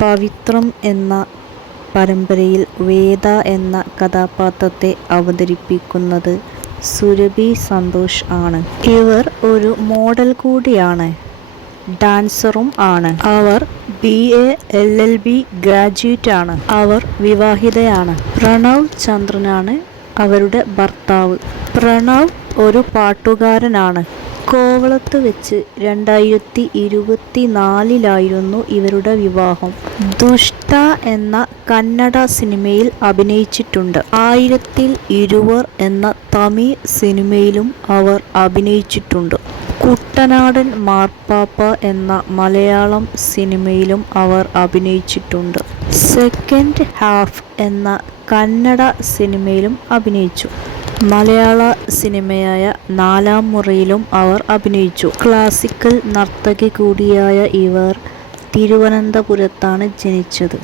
പവിത്രം എന്ന പരമ്പരയിൽ വേദ എന്ന കഥാപാത്രത്തെ അവതരിപ്പിക്കുന്നത് സുരഭി സന്തോഷ് ആണ്. ഇവർ ഒരു മോഡൽ കൂടിയാണ്, ഡാൻസറും ആണ്. അവർ BA LLB ഗ്രാജുവേറ്റ് ആണ്. അവർ വിവാഹിതയാണ്. പ്രണവ് ചന്ദ്രനാണ് അവരുടെ ഭർത്താവ്. പ്രണവ് ഒരു പാട്ടുകാരനാണ്. കോവളത്ത് വെച്ച് 2024 ഇവരുടെ വിവാഹം. ദുഷ്ട എന്ന കന്നഡ സിനിമയിൽ അഭിനയിച്ചിട്ടുണ്ട്. 1000 എന്ന തമിഴ് സിനിമയിലും അവർ അഭിനയിച്ചിട്ടുണ്ട്. കുട്ടനാടൻ മാർപ്പാപ്പ എന്ന മലയാളം സിനിമയിലും അവർ അഭിനയിച്ചിട്ടുണ്ട്. സെക്കൻഡ് ഹാഫ് എന്ന കന്നഡ സിനിമയിലും അഭിനയിച്ചു. മലയാള സിനിമയായ നാലാം മുറയിലും അവർ അഭിനയിച്ചു. ക്ലാസിക്കൽ നർത്തകി കൂടിയായ ഇവർ തിരുവനന്തപുരത്താണ് ജനിച്ചത്.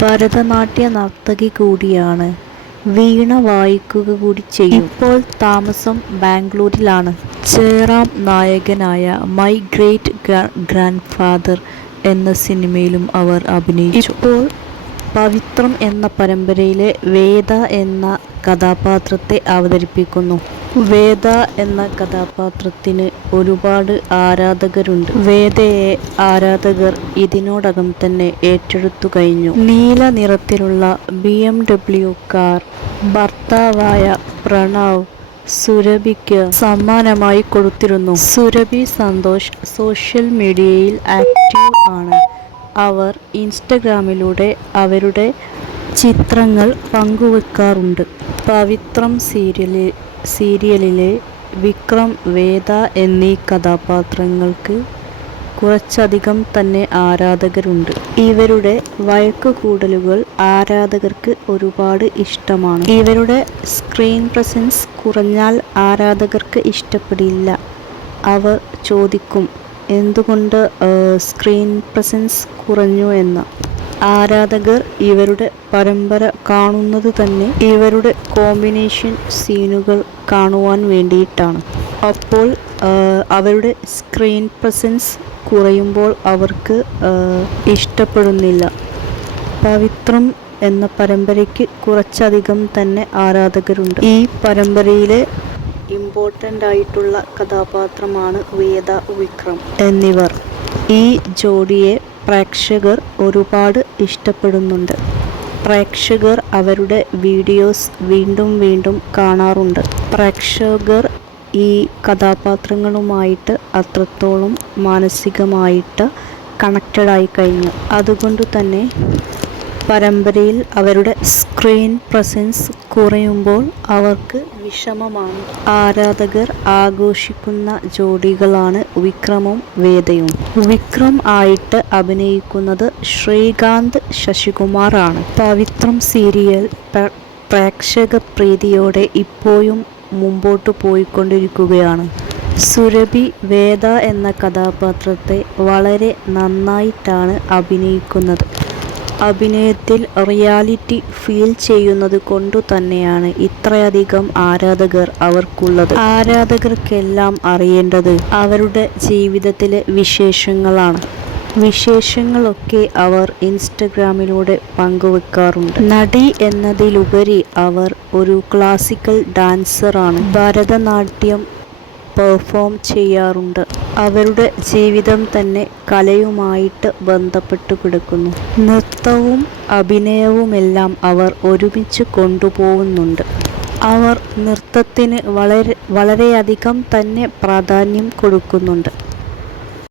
ഭരതനാട്യ നർത്തകി കൂടിയാണ്. വീണ വായിക്കുക കൂടി ചെയ്യും. ഇപ്പോൾ താമസം ബാംഗ്ലൂരിലാണ്. ജയറാം നായകനായ മൈ ഗ്രേറ്റ് ഗ്രാൻഡ് ഫാദർ എന്ന സിനിമയിലും അവർ അഭിനയിച്ചു. ഇപ്പോൾ പവിത്രം എന്ന പരമ്പരയിലെ വേദ എന്ന കഥാപാത്രത്തെ അവതരിപ്പിക്കുന്നു. വേദ എന്ന കഥാപാത്രത്തിന് ഒരുപാട് ആരാധകരുണ്ട്. വേദയെ ആരാധകർ ഇതിനോടകം തന്നെ ഏറ്റെടുത്തു കഴിഞ്ഞു. നീല നിറത്തിലുള്ള BMW കാർ ഭർത്താവായ പ്രണവ് സുരഭിക്ക് സമ്മാനമായി കൊടുത്തിരുന്നു. സുരഭി സന്തോഷ് സോഷ്യൽ മീഡിയയിൽ ആക്റ്റീവ് ആണ്. അവർ ഇൻസ്റ്റഗ്രാമിലൂടെ അവരുടെ ചിത്രങ്ങൾ പങ്കുവെക്കാറുണ്ട്. പവിത്രം സീരിയലിലെ വിക്രം, വേദ എന്നീ കഥാപാത്രങ്ങൾക്ക് കുറച്ചധികം തന്നെ ആരാധകരുണ്ട്. ഇവരുടെ വഴക്കുകൂടലുകൾ ആരാധകർക്ക് ഒരുപാട് ഇഷ്ടമാണ്. ഇവരുടെ സ്ക്രീൻ പ്രസൻസ് കുറഞ്ഞാൽ ആരാധകർക്ക് ഇഷ്ടപ്പെടില്ല. അവർ ചോദിക്കും എന്തുകൊണ്ട് സ്ക്രീൻ പ്രസൻസ് കുറഞ്ഞു എന്ന്. ആരാധകർ ഇവരുടെ പരമ്പര കാണുന്നത് തന്നെ ഇവരുടെ കോമ്പിനേഷൻ സീനുകൾ കാണുവാൻ വേണ്ടിയിട്ടാണ്. അപ്പോൾ അവരുടെ സ്ക്രീൻ പ്രസൻസ് കുറയുമ്പോൾ അവർക്ക് ഇഷ്ടപ്പെടുന്നില്ല. പവിത്രം എന്ന പരമ്പരയ്ക്ക് കുറച്ചധികം തന്നെ ആരാധകരുണ്ട്. ഈ പരമ്പരയിലെ ഇമ്പോർട്ടൻ്റ് ആയിട്ടുള്ള കഥാപാത്രമാണ് വേദ, വിക്രം എന്നിവർ. ഈ ജോഡിയെ പ്രേക്ഷകർ ഒരുപാട് ഇഷ്ടപ്പെടുന്നുണ്ട്. പ്രേക്ഷകർ അവരുടെ വീഡിയോസ് വീണ്ടും വീണ്ടും കാണാറുണ്ട്. പ്രേക്ഷകർ ഈ കഥാപാത്രങ്ങളുമായിട്ട് അത്രത്തോളം മാനസികമായിട്ട് കണക്റ്റഡായി കഴിഞ്ഞു. അതുകൊണ്ട് തന്നെ പരമ്പരയിൽ അവരുടെ സ്ക്രീൻ പ്രസൻസ് കുറയുമ്പോൾ അവർക്ക് വിഷമമാണ്. ആരാധകർ ആഘോഷിക്കുന്ന ജോഡികളാണ് വിക്രമും വേദയും. വിക്രം ആയിട്ട് അഭിനയിക്കുന്നത് ശ്രീകാന്ത് ശശികുമാർ ആണ്. പവിത്രം സീരിയൽ പ്രേക്ഷക പ്രീതിയോടെ ഇപ്പോഴും മുമ്പോട്ട് പോയിക്കൊണ്ടിരിക്കുകയാണ്. സുരഭി വേദ എന്ന കഥാപാത്രത്തെ വളരെ നന്നായിട്ടാണ് അഭിനയിക്കുന്നത്. അഭിനയത്തിൽ റിയാലിറ്റി ഫീൽ ചെയ്യുന്നത് കൊണ്ടു തന്നെയാണ് ഇത്രയധികം ആരാധകർ അവർക്കുള്ളത്. ആരാധകർക്കെല്ലാം അറിയേണ്ടത് അവരുടെ ജീവിതത്തിലെ വിശേഷങ്ങളാണ്. വിശേഷങ്ങളൊക്കെ അവർ ഇൻസ്റ്റഗ്രാമിലൂടെ പങ്കുവെക്കാറുണ്ട്. നടി എന്നതിലുപരി അവർ ഒരു ക്ലാസിക്കൽ ഡാൻസറാണ്. ഭരതനാട്യം പെർഫോം ചെയ്യാറുണ്ട്. അവരുടെ ജീവിതം തന്നെ കലയുമായിട്ട് ബന്ധപ്പെട്ടു കിടക്കുന്നു. നൃത്തവും അഭിനയവുമെല്ലാം അവർ ഒരുമിച്ച് കൊണ്ടുപോകുന്നുണ്ട്. അവർ നൃത്തത്തിന് വളരെയധികം തന്നെ പ്രാധാന്യം കൊടുക്കുന്നുണ്ട്.